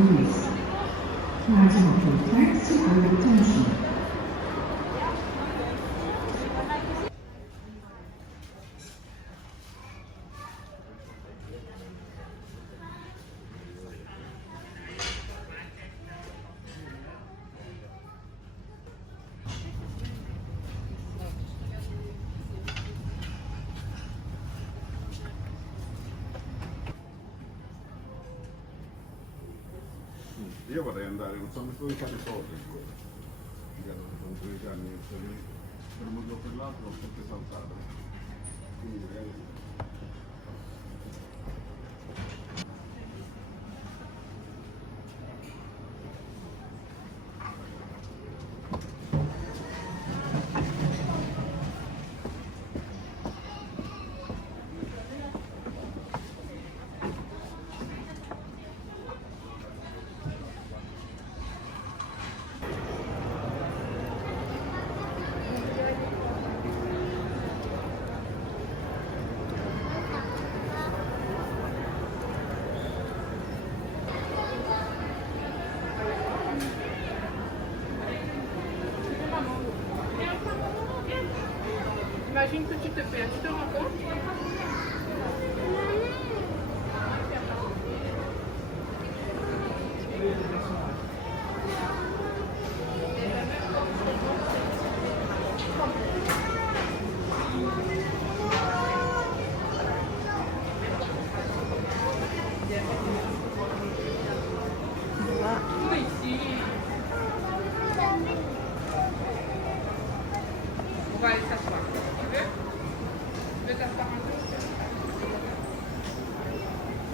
voice. Plaza protects our attention. Io vorrei andare, non so dove fare soldi ancora. Sono 13 anni, per un motivo o per l'altro ho sempre saltato. Quindi magari... Imagine que tu te perds, tu te rends compte? On va aller s'asseoir. Tu veux? Tu veux t'asseoir un peu?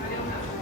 Allez, on marche.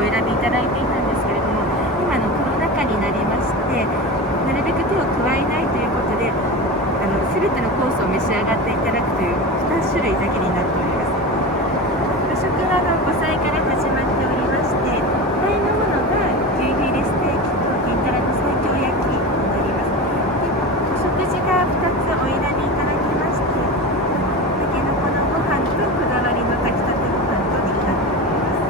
お選びいただいていたんですけれども、今のコロナ禍になりまして、なるべく手を加えないということで、全てのコースを召し上がっていただくという2種類だけになっております。和食は5歳から始まっておりまして、前のものが牛フィレステーキと銀だらの西京焼きになります。で、お食事が2つお選びいただきまして、たけのこのご飯とこだわりの炊きたてご飯とになっております。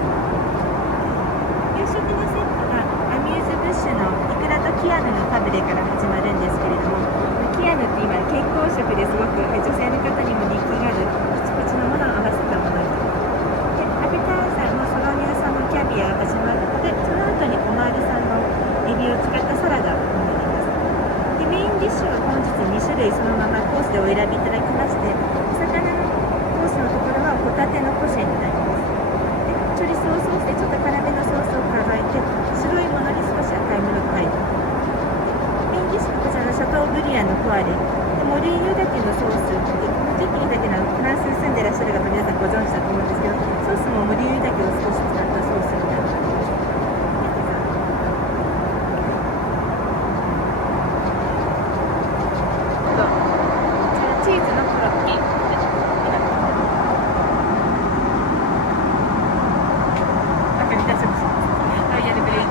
夕食のセットがアミューズブッシュのイクラとキアヌのパブレから始まるんですけれども、キアヌって今健康食ですごく女性の方にも人気があるプチプチのものを合わせたものに、でアペタイザーのソロニュー産のキャビアが始まって、その後にオマール産のエビを使ったサラダになります。でメインディッシュは本日2種類そのままコースでお選びいただきまして、お魚のコースのところはホタテのポシェになります。でチョリソーソースでちょっと辛めのソースを加えて、白いものに少し赤いものが入る。メインディッシュはこちらのシャトーブリアンのポワレで、モリーユダケのソースで、モリーユダケのフランスに住んでいらっしゃる方、皆さんご存知だと思うんですけど、ソースもモリーユダケを少し使ったソースになっています。チーズのコロッケ赤身出しました。ロイヤルブレイン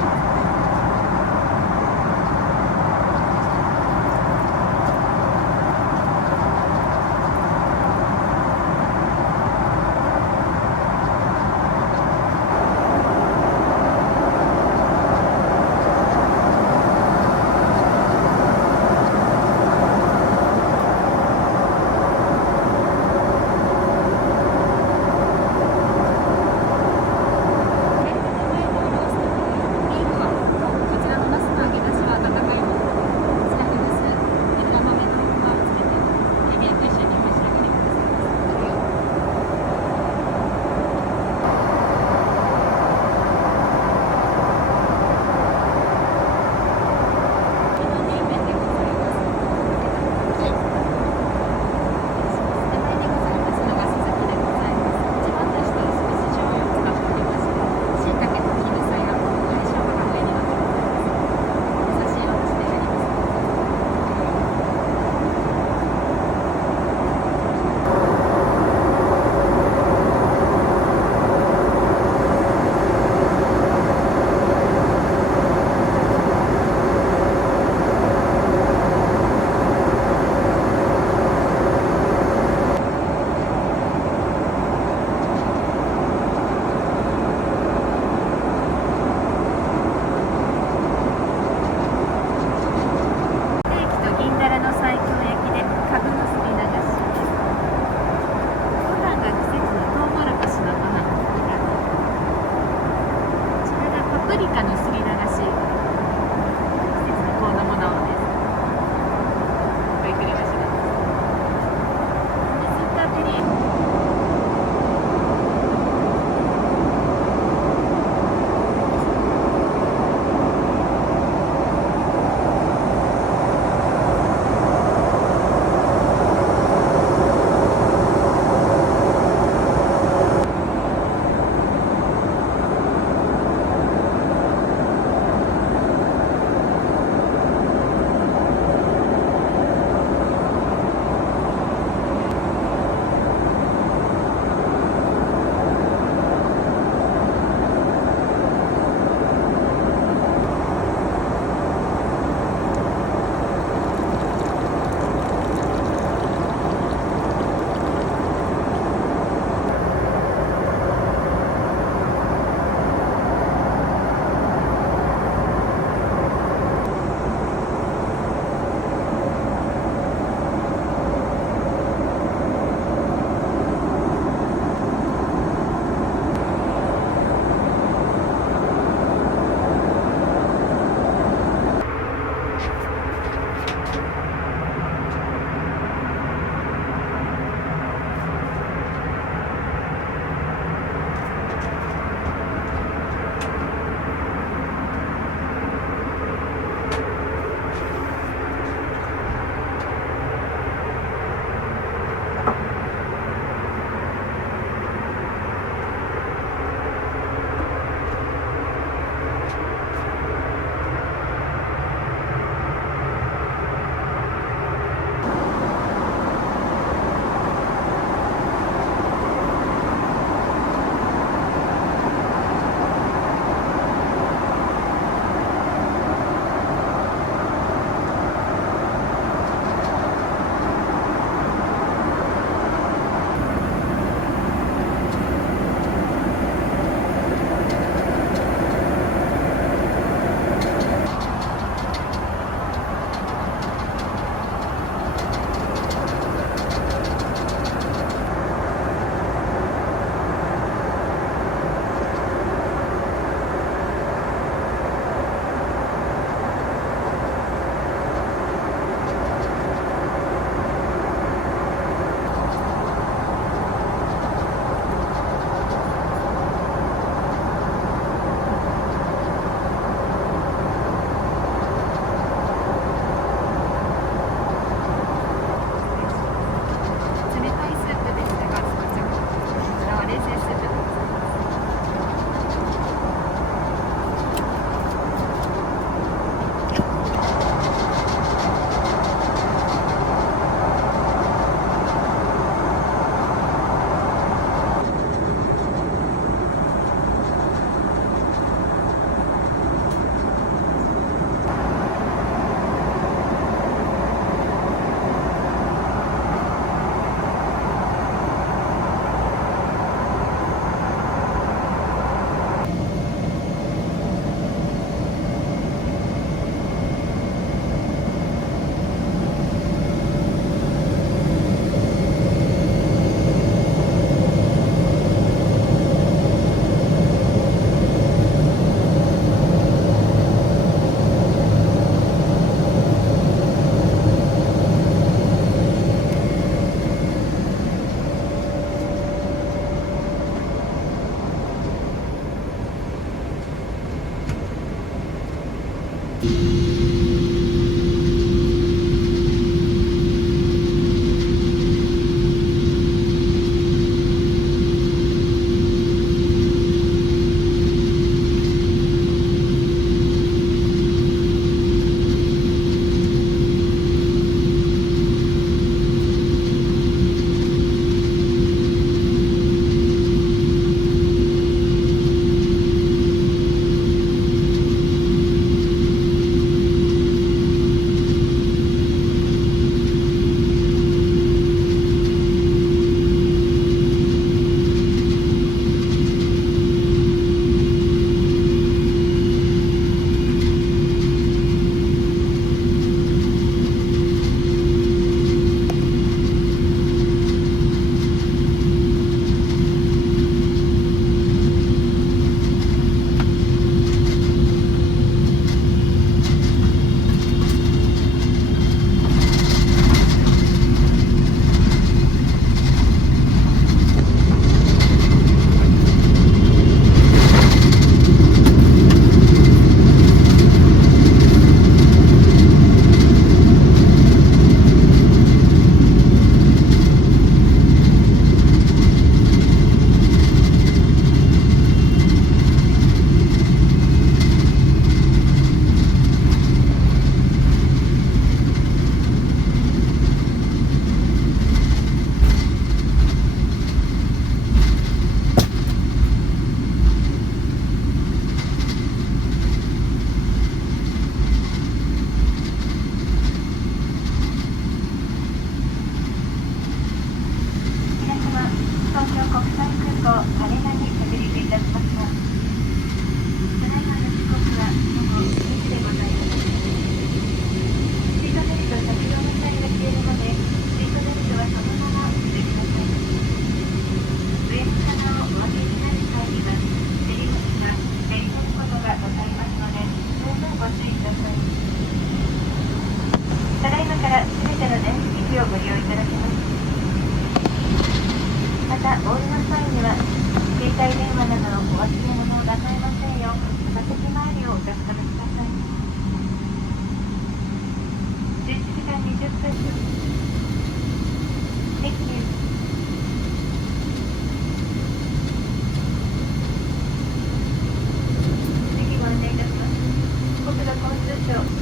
国土交通省